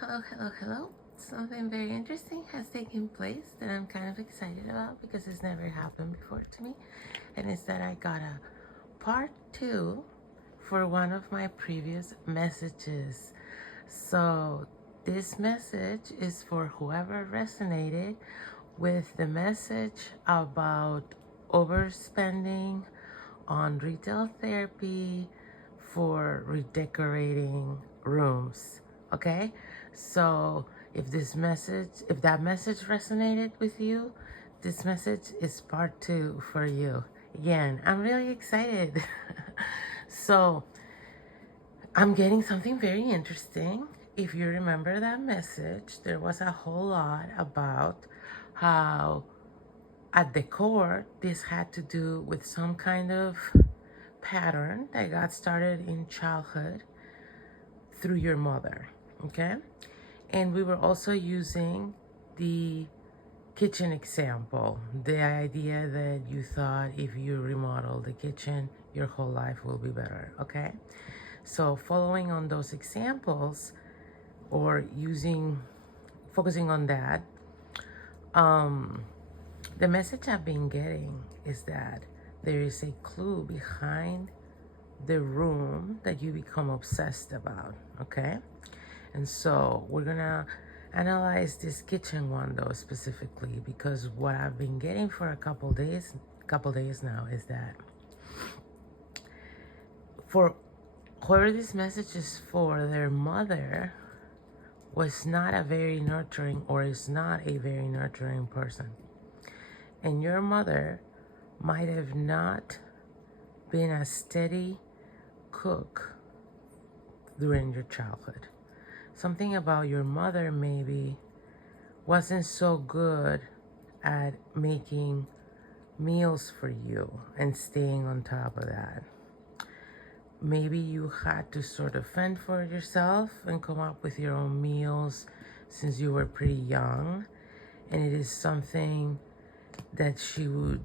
Hello, hello, hello. Something very interesting has taken place that I'm kind of excited about because it's never happened before to me. And it's that I got a part two for one of my previous messages. So this message is for whoever resonated with the message about overspending on retail therapy for redecorating rooms. Okay? So if that message resonated with you, this message is part two for you. Again, I'm really excited. So I'm getting something very interesting. If you remember that message, there was a whole lot about how at the core, this had to do with some kind of pattern that got started in childhood through your mother, okay? And we were also using the kitchen example, the idea that you thought if you remodel the kitchen, your whole life will be better, okay? So following on those examples or focusing on that, the message I've been getting is that there is a clue behind the room that you become obsessed about, okay? And so we're gonna analyze this kitchen one though specifically because what I've been getting for a couple days now is that for whoever this message is for, their mother was not a very nurturing or is not a very nurturing person. And your mother might have not been a steady cook during your childhood. Something about your mother maybe wasn't so good at making meals for you and staying on top of that. Maybe you had to sort of fend for yourself and come up with your own meals since you were pretty young. And it is something that she would,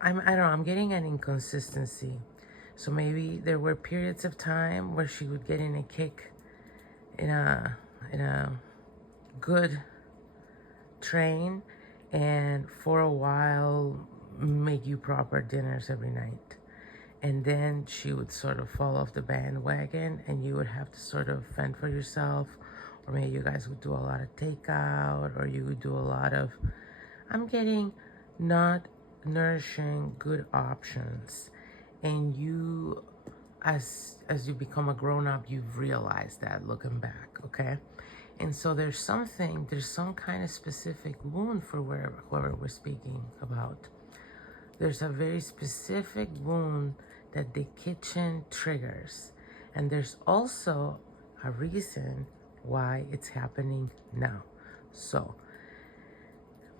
I don't know, I'm getting an inconsistency. So maybe there were periods of time where she would get in a kick, in a good train, and for a while make you proper dinners every night. And then she would sort of fall off the bandwagon and you would have to sort of fend for yourself, or maybe you guys would do a lot of takeout, or you would do a lot of, I'm getting not nourishing good options. And you, as you become a grown-up, you've realized that looking back, okay? And so there's some kind of specific wound for whoever we're speaking about. There's a very specific wound that the kitchen triggers. And there's also a reason why it's happening now. So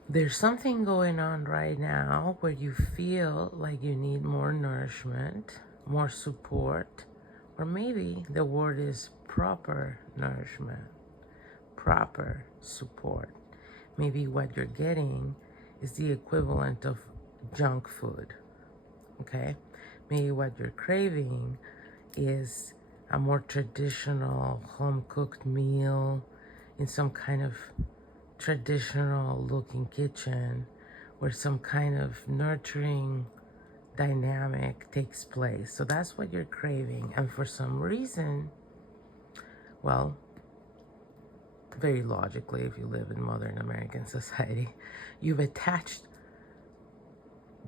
there's something going on right now where you feel like you need more nourishment, more support, or maybe the word is proper nourishment, proper support. Maybe what you're getting is the equivalent of junk food, okay? Maybe what you're craving is a more traditional home-cooked meal in some kind of traditional looking kitchen where some kind of nurturing dynamic takes place. So that's what you're craving. And for some reason, well, very logically, if you live in modern American society, you've attached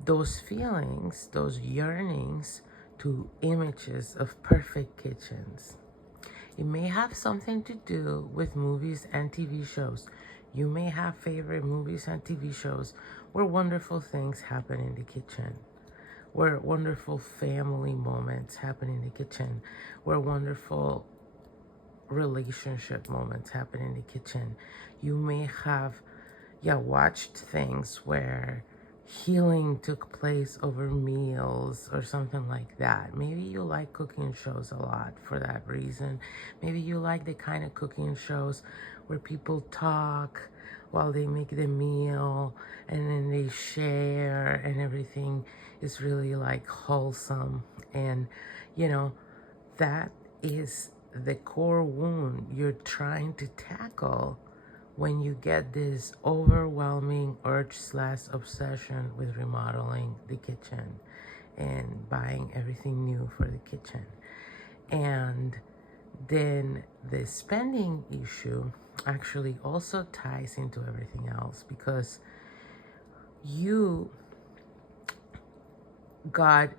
those feelings, those yearnings to images of perfect kitchens. It may have something to do with movies and TV shows. You may have favorite movies and TV shows where wonderful things happen in the kitchen, where wonderful family moments happen in the kitchen, where wonderful relationship moments happen in the kitchen. You may have, watched things where healing took place over meals or something like that. Maybe you like cooking shows a lot for that reason. Maybe you like the kind of cooking shows where people talk while they make the meal and then they share and everything is really like wholesome. And that is the core wound you're trying to tackle when you get this overwhelming urge slash obsession with remodeling the kitchen and buying everything new for the kitchen. And then the spending issue actually also ties into everything else, because you got,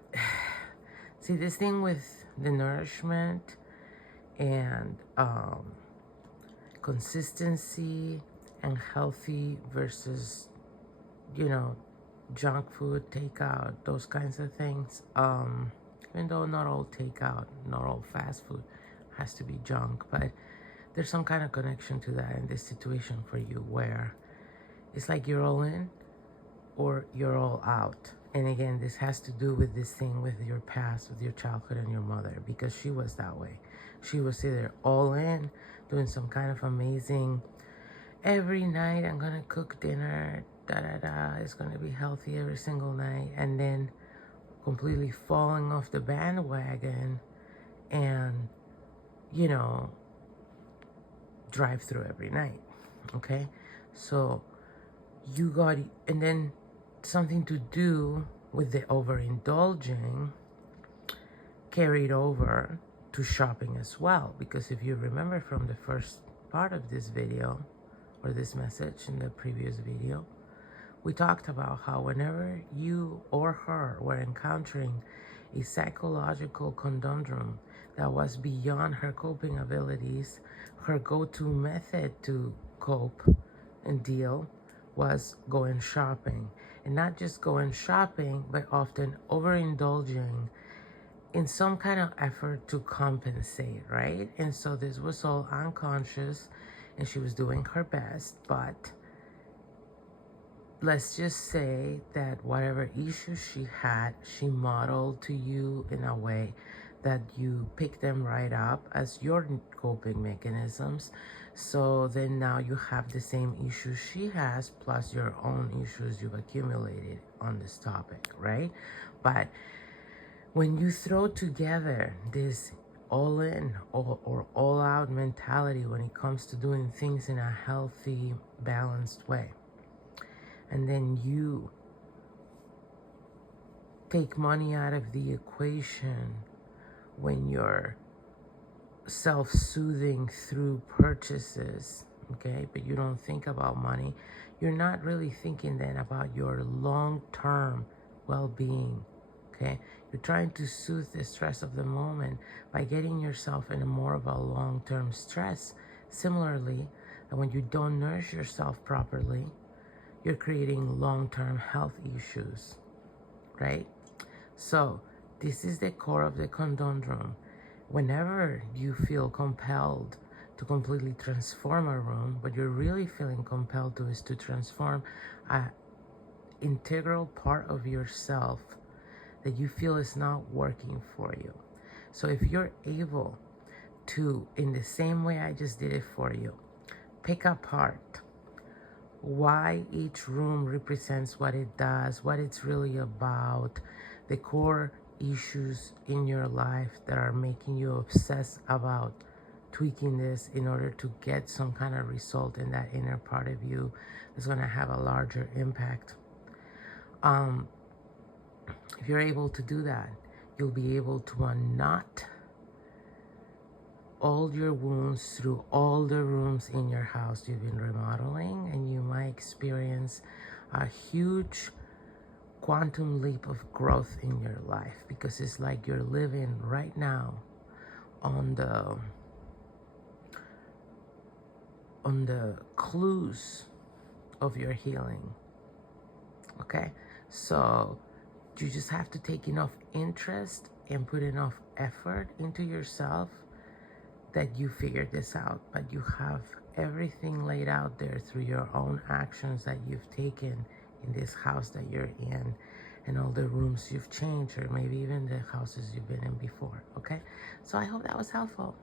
see, this thing with the nourishment and consistency and healthy versus, junk food, takeout, those kinds of things. Even though not all takeout, not all fast food has to be junk, but there's some kind of connection to that in this situation for you, where it's like you're all in or you're all out. And again, this has to do with this thing with your past, with your childhood and your mother, because she was that way. She was either all in, doing some kind of amazing, every night I'm gonna cook dinner, it's gonna be healthy every single night, and then completely falling off the bandwagon and, drive through every night. Okay, so you got, and then something to do with the overindulging carried over to shopping as well, because if you remember from the first part of this video or this message in the previous video, we talked about how whenever you or her were encountering a psychological conundrum that was beyond her coping abilities, her go-to method to cope and deal was going shopping. And not just going shopping, but often overindulging in some kind of effort to compensate, right? And so this was all unconscious, and she was doing her best, but let's just say that whatever issues she had, she modeled to you in a way that you pick them right up as your coping mechanisms. So then now you have the same issues she has, plus your own issues you've accumulated on this topic, right? But when you throw together this all-in or all-out mentality when it comes to doing things in a healthy, balanced way, and then you take money out of the equation when you're self-soothing through purchases, okay, but you don't think about money, you're not really thinking then about your long-term well-being, okay? You're trying to soothe the stress of the moment by getting yourself in a more of a long-term stress. Similarly, when you don't nourish yourself properly, you're creating long-term health issues, right? So this is the core of the conundrum. Whenever you feel compelled to completely transform a room, what you're really feeling compelled to is to transform an integral part of yourself that you feel is not working for you. So if you're able to, in the same way I just did it for you, pick apart why each room represents what it does, what it's really about, the core issues in your life that are making you obsess about tweaking this in order to get some kind of result in that inner part of you that's going to have a larger impact. If you're able to do that, you'll be able to unknot all your wounds through all the rooms in your house you've been remodeling, and you might experience a huge quantum leap of growth in your life, because it's like you're living right now on the clues of your healing. Okay, so you just have to take enough interest and put enough effort into yourself that you figure this out, but you have everything laid out there through your own actions that you've taken in this house that you're in, and all the rooms you've changed, or maybe even the houses you've been in before. Okay, so I hope that was helpful.